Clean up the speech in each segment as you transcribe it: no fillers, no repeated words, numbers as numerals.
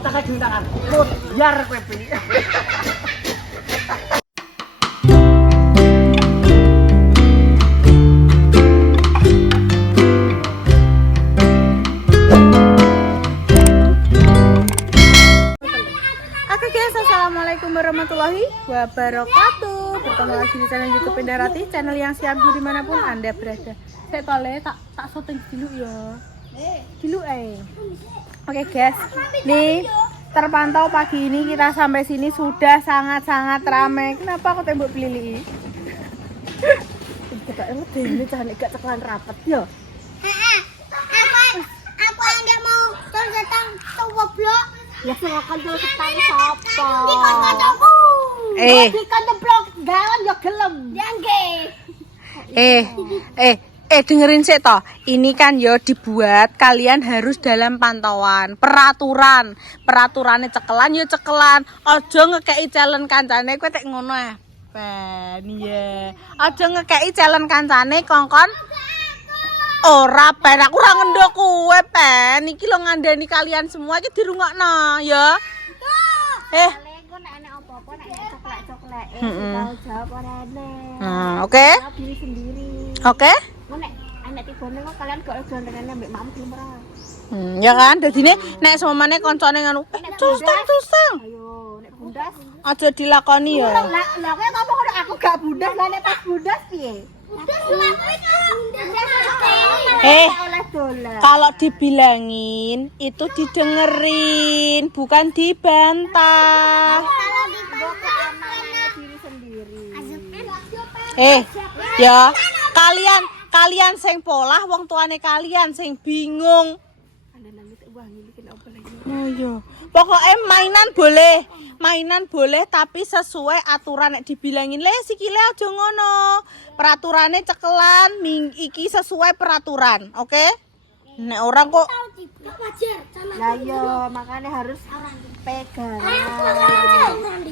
tak juntakan. Mut biar kowe pilih. Oke guys, assalamualaikum warahmatullahi wabarakatuh. Bertemu lagi di channel YouTube Indarati, channel yang siap dimanapun anda berada. Saya tole tak syuting dulu ya. Dulu Oke guys, nih terpantau pagi ini kita sampai sini sudah sangat-sangat ramai. Kenapa aku tembok pelili? Kita ini cantik gak ceklan rapat ya. Aku enggak mau terus datang coba blok. Ya silakan terus setang sopo. Di kancaku. Di kanceblok galon ya gelem. Ya nggih. Dengerin sih toh. Ini kan yo dibuat kalian harus dalam pantauan peraturan. Peraturannya cekelan yo cekelan. Ojo ngekei challenge kancane kowe tek ngono ah. Ben iya. Ojo ngekei challenge kancane kongkon. Ora pen aku ora ngendok kowe pen. Iki lho ngandani kalian semua iki dirungokno ya. Engko nek ana apa-apa nek coklat-coklat tahu jawab ora enek. Nah, oke. Diri sendiri. Oke. Nek anak tibane kok kalian gak jontenane mbek mamu belum ora. Ya kan dadine nek somane koncone ngono. Custang. Ayo nek bundas Aja dilakoni ya. lah kowe ngomong ngono aku gak bundas lah nek pas bundas piye? Bundas lakuin oleh dolar. Kalau dibilangin itu didengerin, bukan dibantah. Kalau dibuka amanahnya diri sendiri. Ya, kalian sing polah wong tuane kalian sing bingung. Oh iya. Pokoknya mainan boleh tapi sesuai aturan nek dibilangin le sikile aja ngono. Peraturannya cekelan, iki sesuai peraturan, oke? Nek orang kok Lah yo makanya harus pegangan.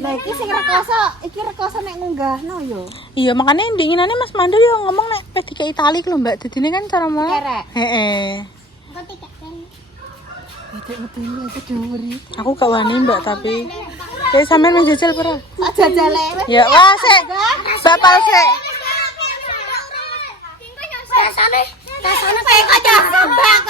Lah iki rekoso nek ngunggahno yo. iya makanya dinginane Mas Mandul yo ngomong nek PDK Itali lho Mbak. Dadine kan cara mau. Kerek. Heeh. Engko tidak kan. Aku gak wani Mbak tapi sampean wis jajal pura. Jajale. Ya wah sik. Bapal sik. Kasane kowe kok sambak.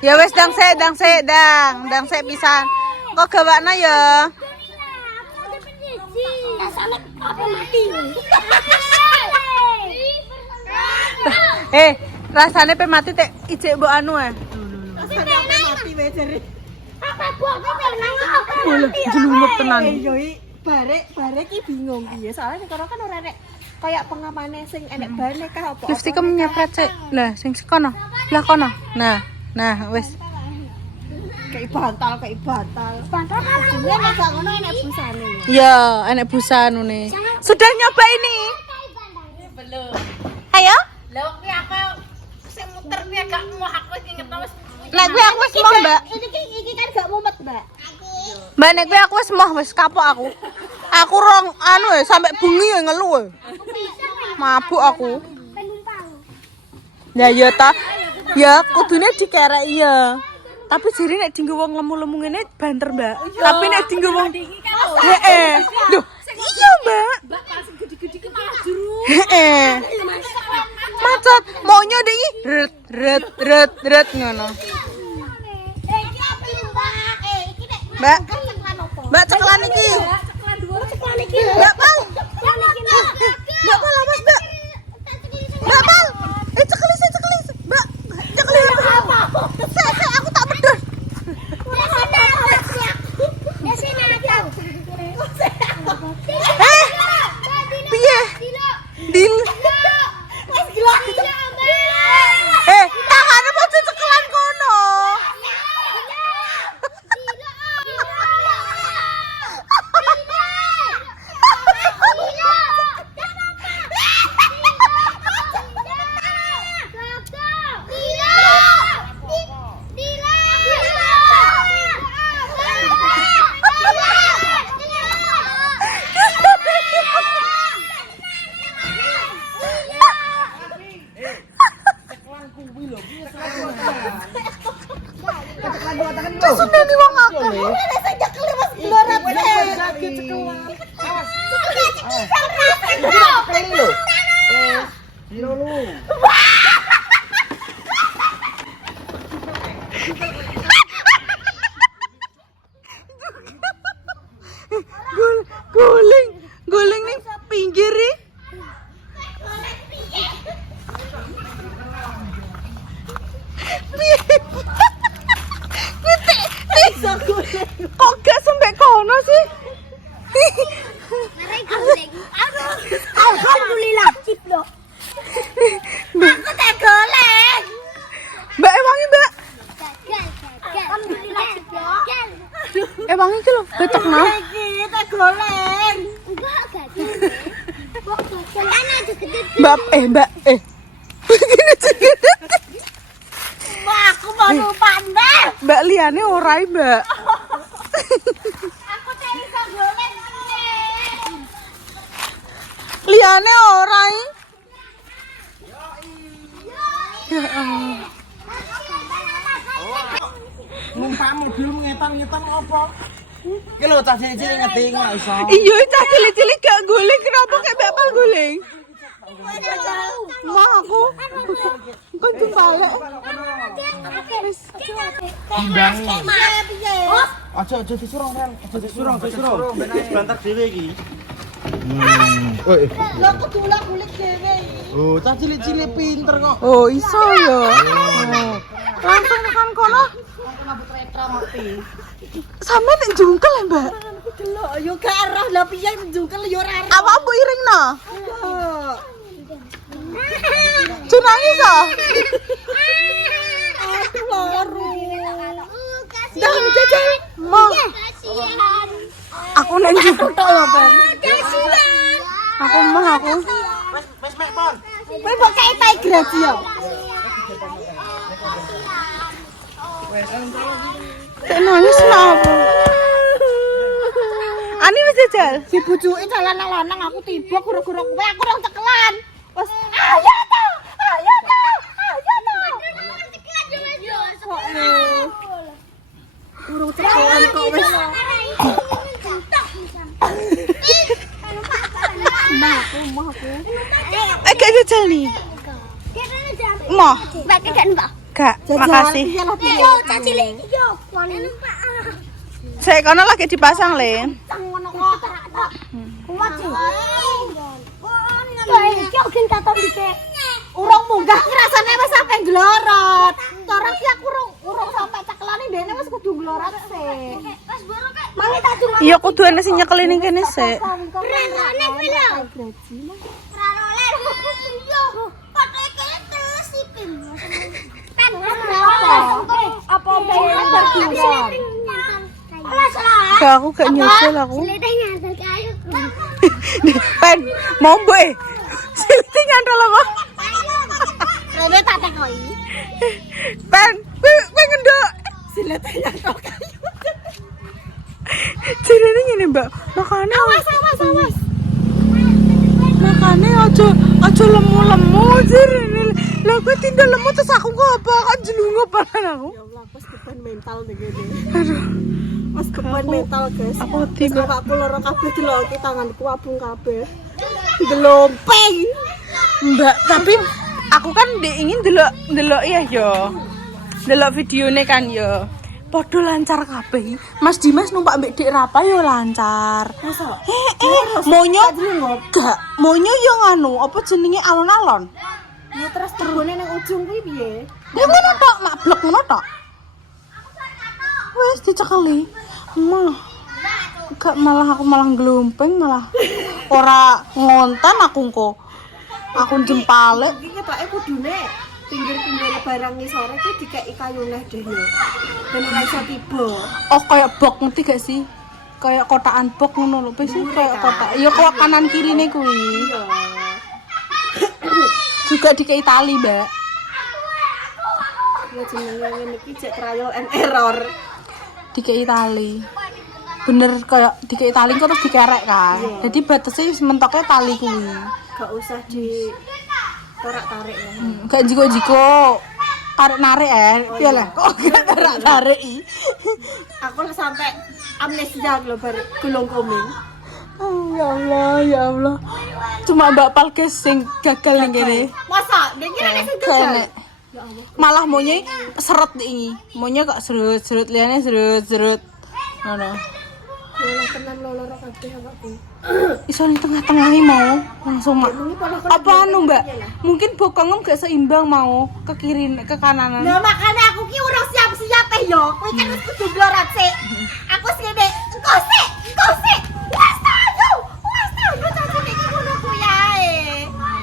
Ya wis dang sik pisan. Kok gawakna ya? Kasane apa mati. Rasane pe mati tek ijek mbok anu Kasane apa mati wae jare. Apa buatnya menang apa? Jelumut tenan. Yo bare ki bingung piye soalnya sekarang kan ora nek kayak pengamane sing enek bane kah apa. Lipstik kamu nyepret sik. Lah sing sekono. Lah kono. Nah wis. Kayak bantal. Bantal kan nek gak ngono enek busane. Ya, enek busa anune. Sudah nyoba ini? Belum. Ayo. Lah kuwi apa sing muter piye gak mau aku inget wis. Nek kuwi aku wis moh, Mbak. Iki kan gak mumet, Mbak. Mbak nek kuwi aku wis moh, wis kapok aku. Aku rong anu sampai bengi ngeluh. Mabuk aku. Ya ya ta. Ya kudune dikerek iya. Tapi jare nek dienggo wong lemu-lemu ngene banter, Mbak. Tapi nek dienggo wong heeh. Loh, iya, Mbak. Mbak pas gede-gede ke malah jeruk. Heeh. Macet, maunya deh ret ngono. Iki apa Mbak? Iki nek Mbak, ceklan opo? Mbak cekelan iki. Ceklan dua, ceklan iki. Mbak Pal. Ceklan iki. Mbak Pal awas, Mbak. Mbak Pal. Cekeli. Mbak, cekeli apa? Sek, aku tak pedot. Piye? Dil. Tangannya mau cekelan kono. Guling nih pinggir nih. Kok gak sampai kono sih? Alhamdulillah ciplok. Aku tak goleng. Mbak Ewangi, Mbak. Alhamdulillah ciplok. Ewangi ki lho, betok no. Iki tak goleng. Mbak. Begini segede. Wah, aku mau pandai. Mbak liane ora, Mbak. Aku tak bisa goleng. Liane ora. Ya Allah. Numpak mobil ngetan-ngetan apa? Ki lho cah cilik ngeting ora iso. Iya, cah cilik-cilik gak guling, kenapa kayak bapak guling? Mah aku kan balik. Timbangi. Aja disurung, Ren. Aja disurung. Bantar dhewe iki. Lah aku dolak kulit dhewe. Oh, cah cilik-cilik pinter kok. Oh, iso ya. Oh. Langsung tekan kono. Sampe nek jungkel ya, Mbak. Delok yo gak arah lah piye njungkel yo ora arah. Awak mbok iringno. Cunang iso. Aku loro. Dah jajal. Mau. Aku nek jungkel tok lho, Bang. Aku mah aku. Wes mek pon. Kowe mbok kae tiger ya. Cek nangis napa? Ani wis jajal. Dibujuki dalan lanang aku tiba guru-guru kowe aku ora cekelan. Wes ayo to. Urung cekelan kok wis. Mah aku. Gak jajal nih. Mau? Pakai kan, Mbak? Gak, makasih. Yo, caci cilik yo. Numpak. Saya kono lagi dipasang, Le. Ngono kok. Kuat sih. Wah, iki ogen katon dhisik. Urung munggah ki rasane wis sampe glorot. Torang ki aku urung sampe cekelane dene wis kudu glorot sik. Wis boro kek. Mangi tak durung. Iya kudu ana sing nyekel ning kene sik. Rene kuwi lho. Ora oleh. Yo, padha kete sipim. Apa Gak, aku gak nyusul aku. Pen, mau boy. Siti nyantol apa? Rene tak tekoi. Pen, kowe ngendok. Silete nyantol kayu. Jarene ngene, Mbak. Makane Awas. makane aja lemu-lemu jarene. Lah kowe tindak lemu terus aku kok apa? Kan jelungup banget aku. Ya Allah, pas beban mental begini. Aduh. Pas beban mental, guys. Aku tiba. Aku loro kabeh delok tanganku abung kabeh. Gelompeng. Mbak, tapi aku kan ingin delok ya yo. Delok videone kan yo. Podo lancar kabeh. Mas Dimas numpak mbek Dik Rapa yo lancar. Masa? Monyo gak. Monyo yo nganu, apa jenenge alon-alon? Ya terus turbone nang ujung kuwi piye? Ya ngono tok, mak blek ngono tok. Wes dicekeli. Mah. Gak malah aku malah gelompeng malah ora ngonten aku kok. Aku jempale. Iki ketoke kudune pinggir-pinggir barang ngisore ki dikeki kayu neh deh yo. Ben ora iso tiba. Oh kayak bok ngerti gak sih? Kayak kotakan bok ngono lho, wis kayak kotak. Ya kok kanan kirine kuwi. Iya. Juga dikei tali, Mbak. Ya jenenge ngene iki cek trial and error. Dikei tali. Bener kayak dikei tali kok terus dikerek kan. Jadi batasnya mentoknya tali kuwi. Gak usah di tarik-tarik ya. Gak jiko-jiko tarik-narik piye lah kok gak tarik-tarik. Aku sampai amnesia lho bar gulung koming. Oh, ya Allah, ya Allah. Cuma Mbak Pal guys sing gagal ning kene. Masa dia kira nek sing gagal. Kene. Malah maunya seret ini. Maunya kok serut-serut liane serut-serut. Ngono. Lah tenan loro kabeh awakku. Iso ning tengah-tengah iki mau langsung mak. Apa anu Mbak? Mungkin bokongem gak seimbang mau ke kiri ke kanan. Lah makane aku ki urung siap-siap yo. Kowe kan wis kudu glorot sik. Aku sing ngene, engko sik. Wes ta yo. Yo caca iki ngono ku yae.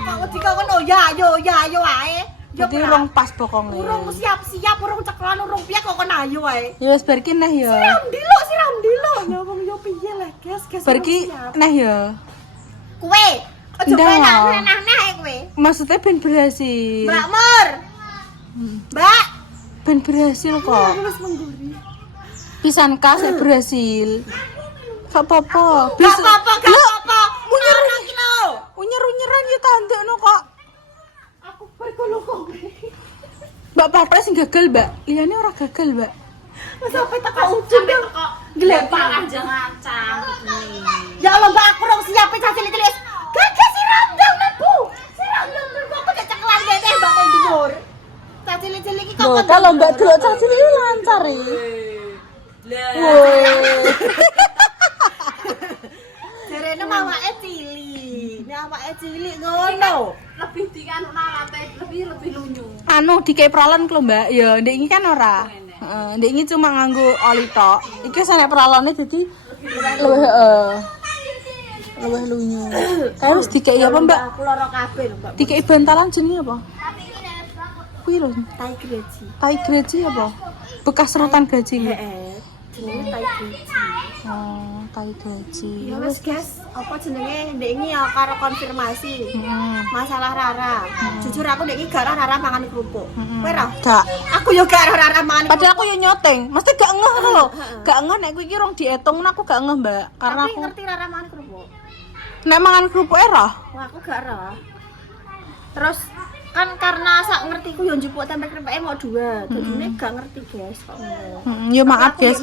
Kok wedi kok ngono ya yo ae. Jadi urung pas bokongnya. Urung siap-siap, urung ceklan, urung piye kok kena ayo ae. Ya wis bar ki neh ya. Siram dilo. Ya wong yo piye lah, guys. Bar ki neh ya. Kowe aja penah ae kowe. Maksudnya ben berhasil. Mbak Mur. Mbak, Ben berhasil kok. wis mengguri. Pisan ka saya berhasil. Gak apa-apa. Gak apa-apa. Munyer iki lho. unyer-unyeran ya tandukno kok. Aku berkolo kok. Mbak Papres sing gagal, Mbak. Liyane ora gagal, Mbak. Wis sampe teko ujung dong. Glepang aja ngacang begini. Ya Allah, Mbak, aku rong siap cah cilik-cilik. Gagal siram dong, Bu. Siram dong, kok gak ceklan deh, Mbak kok dhuwur. Cah cilik-cilik iki kok. Loh, kalau Mbak delok caci ini lancar iki. Jarene awake cilik. Nek awake cilik ngono. Lebih dikanuk narate, lebih lunyu. Anu dikei pralon lho, Mbak. Ya, ndek iki kan ora. Heeh, ndek iki cuma nganggo oli tok. Iki sanek pralone dadi luwih luwih lunyu. Terus dikei apa, Mbak? Aku lara kabeh lho, Mbak. Dikei bantalan jenenge apa? Kuwi lho, Tai greji. tai greji apa? Bekas serutan gaji. Heeh. Jenenge tai greji. Oh, tai gaji. Ya wis, guys, apa jenenge ndek iki ya karo konfirmasi. Heeh. Masalah Rara. Jujur aku ndek iki gak ora Rara mangan kerupuk. Kowe ora? Gak. Aku yo gak ora Rara mangan. Padahal aku yo nyoteng, mesti gak ngeh lho. Gak ngeh nek kuwi iki rong dietong aku gak ngeh, Mbak. Karena Tapi aku ngerti Rara mangan kerupuk. nek mangan kerupuk era. Wah, aku gak ora. Terus kan karena sak ngertiku yo njupuk tempe krepekke mau dua. Dadine gak ngerti, guys, kok ngono. Yo maaf guys,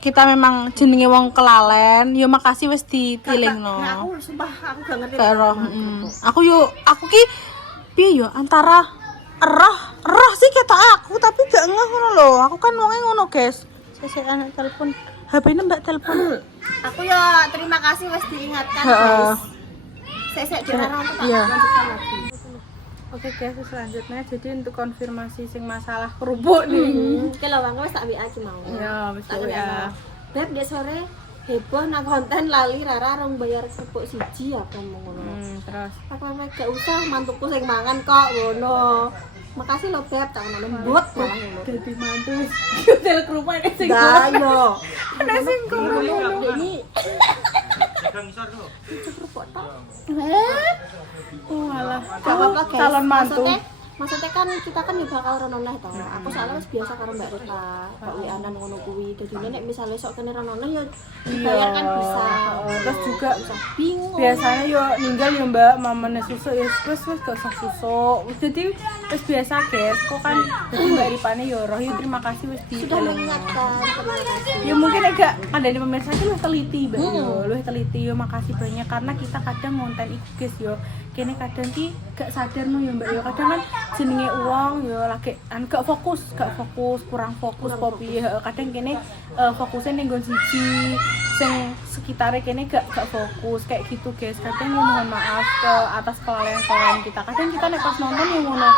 kita memang jenenge wong kelalen. Yo makasih wis ditilingno. Nah, aku sumpah aku gak ngerti. Karo, aku ki piye yo antara roh sih ketok aku tapi gak ngeh ngono lho. Aku kan wonge ngono, guys. Sesek anak telepon. HP-ne Mbak telepon. Aku ya terima kasih wis diingatkan, Heeh. guys. Sesek dilarang tak Iya. lanjutkan lagi. Oke guys, selanjutnya jadi untuk konfirmasi sing masalah kerupuk nih. Oke lho, Bang, wis tak WA ki mau. Ya, wis Tak ya. Beb, dia sore heboh nang konten lali Rara rong bayar kerupuk siji apa ngono. Terus Apa gak usah mantuku sing mangan kok ngono. Makasih lo Beb, tak ngono lembut malah ngono. dadi mantu wis hotel kerupuk nek sing Dah yo. ana sing Ngono ini. oh alah. Gak apa-apa, guys. Calon mantu. Maksudnya kan kita kan ya bakal renoneh toh. Aku soalnya wis biasa karo Mbak Rita, kok WA-an ngono kuwi. Dadi nek misale sok kene renoneh ya dibayar kan bisa. Terus juga Usah bingung. biasanya yo ninggal yo Mbak mamane susuk ya wis gak usah susuk. Jadi wis biasa guys. Kok kan dadi Mbak Ripane yo roh yo terima kasih wis di Sudah mengingatkan, terima kasih. ya mungkin agak ada di pemirsa itu lebih teliti Mbak yo, lebih teliti yo makasih banyak karena kita kadang ngonten iki guys yo. Kene kadang ki gak sadar no yo Mbak yo. Kadang kan jenenge uang yo lagi gak fokus, kurang fokus popi. Kadang kene fokusnya ning nggon siji sing sekitare kene gak fokus kayak gitu guys. Kadang yo mohon maaf ke atas kelalaian kita. Kadang kita nek pas nonton yo ngono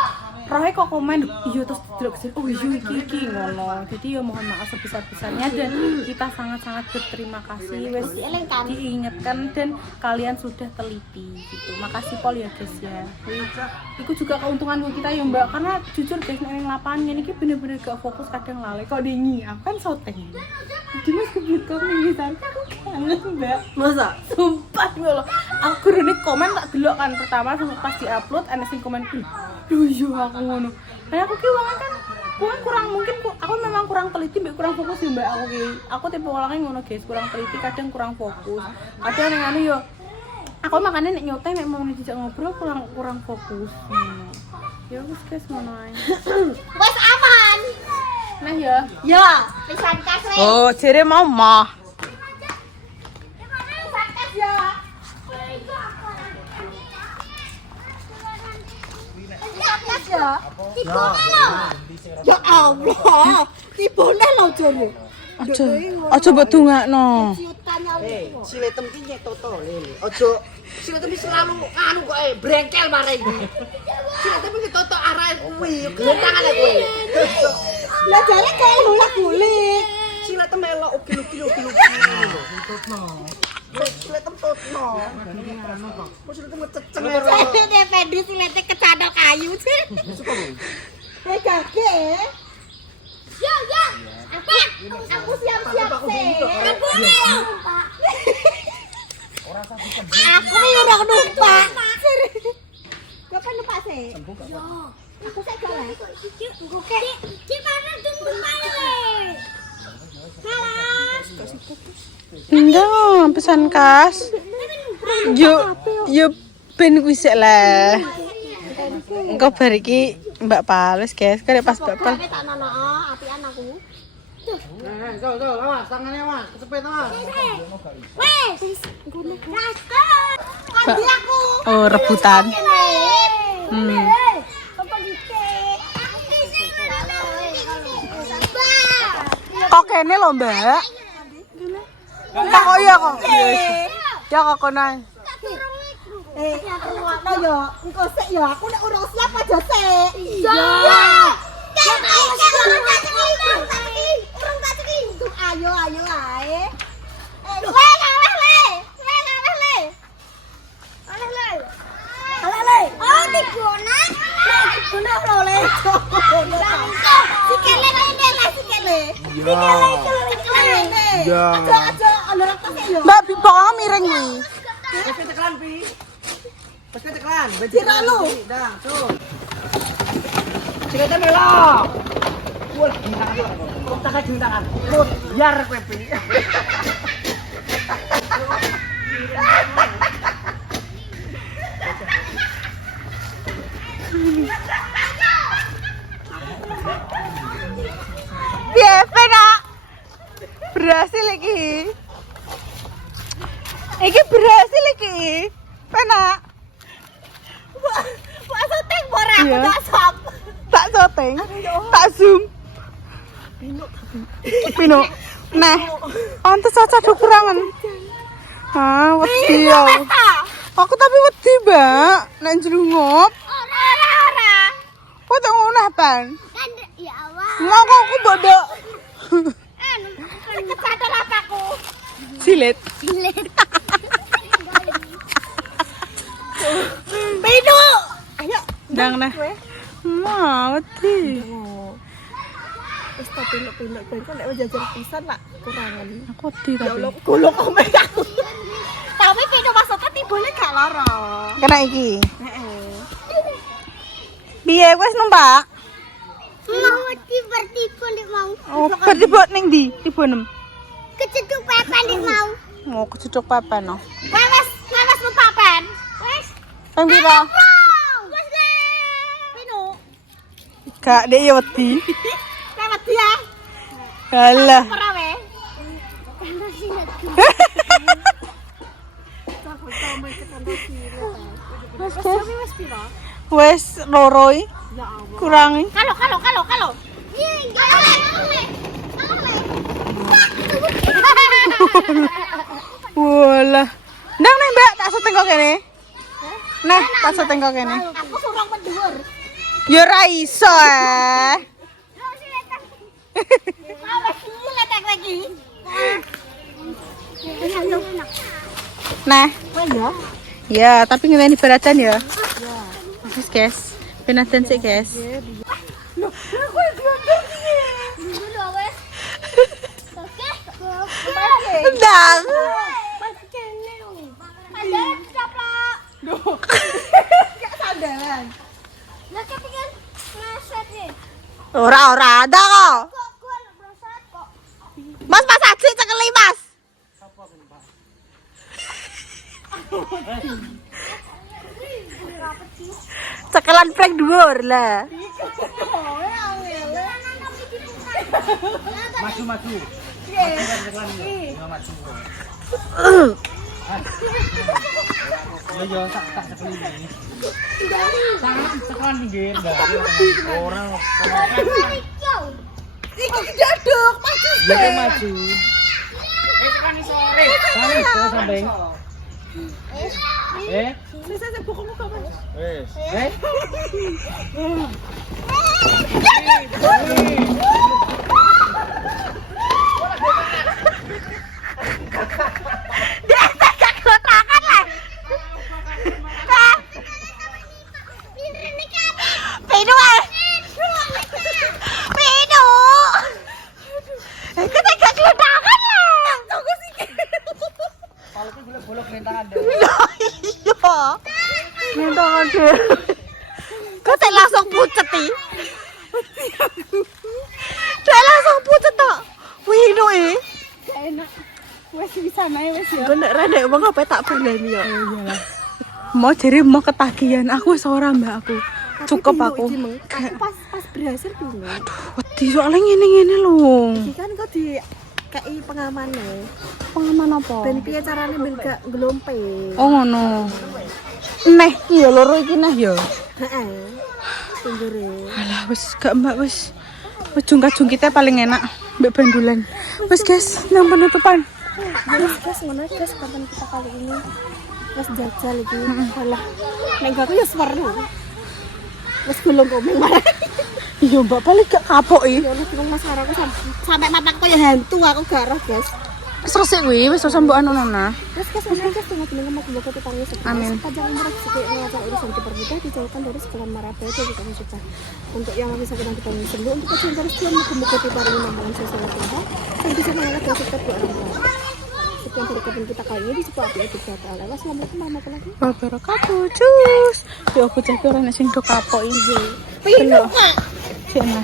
rohe kok komen iya terus delok sih oh iya iki ngono. Jadi ya mohon maaf sebesar-besarnya dan kita sangat-sangat berterima kasih wes diingatkan dan kalian sudah teliti gitu. Makasih Pol ya guys ya. Itu juga keuntungan buat kita ya Mbak karena jujur guys nek ning lapangan ini ki bener-bener gak fokus kadang lali kok dingi. Aku kan syuting. Jadi mas kebut komen gitu aku kangen Mbak. Masa? Sumpah lho. Aku rene komen tak delok kan pertama pas di-upload ana sing komen duh yo aku ngono. Nah aku ki kan kurang mungkin aku memang kurang teliti mbek kurang fokus ya Mbak aku ki. Aku tipe orangnya ngono guys, kurang teliti kadang kurang fokus. Kadang ning anu yo aku makanya nek nyoteng nek mau dijak ngobrol kurang fokus. Ya wis guys ngono ae. Wes aman. Nah ya. Ya, pisan kas wes. Oh, jere mau mah. Pisan kas ya. ya. Ya Allah. Tibone lho jare. Aja mbok dongakno. Siletem ki nyetoto lele. Ojo siletem selalu anu kok brengkel mare iki. Siletem ki toto arah kuwi, gentangan kuwi. Lah jare kaya lula gulik. Siletem melok ugil-ugil. Totno. Siletem totno. Kok siletem ngececeng. Saya Fendi silete kecandal kayu. Gage. Ya. Apa? Aku siap-siap sih. Aku udah numpak. Bapak numpak sih? Yo. Aku sih jalan. Cik mana tunggu mana? Kalas. Enggak, pesan kas. Yo ben kuwi sik lah. Engko bar iki Mbak Pales, guys. Karek pas Mbak Pales. Tak nono apian aku. Tuh, awas, tangannya awas, kecepet awas. Wes, ngene. Rasa. Kondi aku. Oh, rebutan. Apa dite? Kok kene lho, Mbak? Tak kok ya kok. Ya kok kono. Ruwakno yo, engko sik yo aku nek urung siap aja sik. Iya. Urung tak ceki. Ayo ae. Le. Oh, digona. Digona lho le. Sikile sikile. Iya. Aja olor tok sik yo. Mbak Bibok miring kuwi. Pas keceklan, Pi. Pas keceklan, Sira lu. Dah, tuh. Siletem melok. Wah, gintangan yo. Kok tak gintangan. Terus biar kowe, Pi. Piye, Nak? Berhasil iki. Iki berhasil iki. Penak. Wah, syuting ora aku Iya. tak sop. Tak syuting, tak zoom. Pino. Nah, pantes aja kekurangan. Ah, wedi ya. Aku tapi wedi, Mbak. Nek njlungup. Ora. Kok tak ngono pan? Kan ya Allah. Mau kok aku bodok. Kecadal apaku. Silet. Pino. Ayo. Ndang nah. Ma, wedi. Wis tak pilok-pilok ben kok nek jajar pisan lah kurangan. Aku wedi tapi. Golok komen aku. Tapi Pino maksudnya tibone gak lara. Kena iki. Heeh. Piye wis numpak? Mau tiba-tiba nek mau. Oh, berarti buat ning ndi? Tiba nem. Keceduk pepen nek mau. Mau kecedok papan no. Wes numpak pen. Wes. Ping pira? Wes le. Pino. Gak dek ya wedi. Lewat dia. Halah. Ora we. Wes pira? Wes loroi. Kurangi. Kalau. Walah. Ndang nih, Mbak, tak syuting kok kene. Nah, tak syuting kok kene. Aku surang mendur. Ya ora iso Letek lagi. Nah, Ya. ya, tapi ngene beracan ya. Wis, guys. Penaten sih, guys. Ndang. Ora ada kok. Mas Aji cekeli, Mas. Cekelan prank dhuwur lah. Maju. Yo tak sekeliling. Sekolah nggih, Mbak. Orang Iki gedok maju. ya maju. Kan sore. Kan samping. Bisa sebuk muka Mas. Wes. Dia tak kotakan lah. Pinu ah. Pinu. Kita gak kotakan lah. Tunggu sih. Kalau ku bolak-bolak mentangan deh. Iya. Mentangan deh. Kok tak langsung pucet nih? Tak langsung pucet tak. Pinu Enak. Wes bisa naik wes ya. Gue nek rene wong apa tak berani ya. Mau jadi mau ketagihan aku wis ora mbak aku. Cukup aku. Aku pas berhasil dulu. Wedi soalnya ngene-ngene lho. Iki kan kok di kei pengamane. Pengaman apa? Ben piye carane ben gak nglompe. Oh ngono. Neh iki ya loro iki neh ya. Heeh. Tunggure. Alah wis gak mbak wis. Wis jungkat-jungkite paling enak mbek bandulan. Wis guys, nang penutupan. Guys, ngono guys kapan kita kali ini wes jajal iki. Alah. Nek gak aku ya seru. Wes gulung komeng marah. Iya mbak paling gak kapok iki. Ya Allah, Mas aku sampai mataku ya hantu aku gak roh, guys. Wis resik kuwi, wis usah mbok anu nona. Terus guys, tengah dengan mau buka petangnya Amin. Sepanjang umur sedikit mengajar urusan dipermudah dijauhkan dari segala mara bahaya jika kamu suka. Untuk yang bisa kita ditanggung sembuh untuk kecil terus Tuhan muka piparing membangun sosial Tuhan yang bisa mengangkat dan setiap dua orang tua. Sekian dari kebun kita kali ini di sebuah api eduk jatuh Allah. Wassalamualaikum warahmatullahi Wabarakatuh. Cus. Yo aku cek ora nek sing do kapok iki. wabarakatuh. Cina.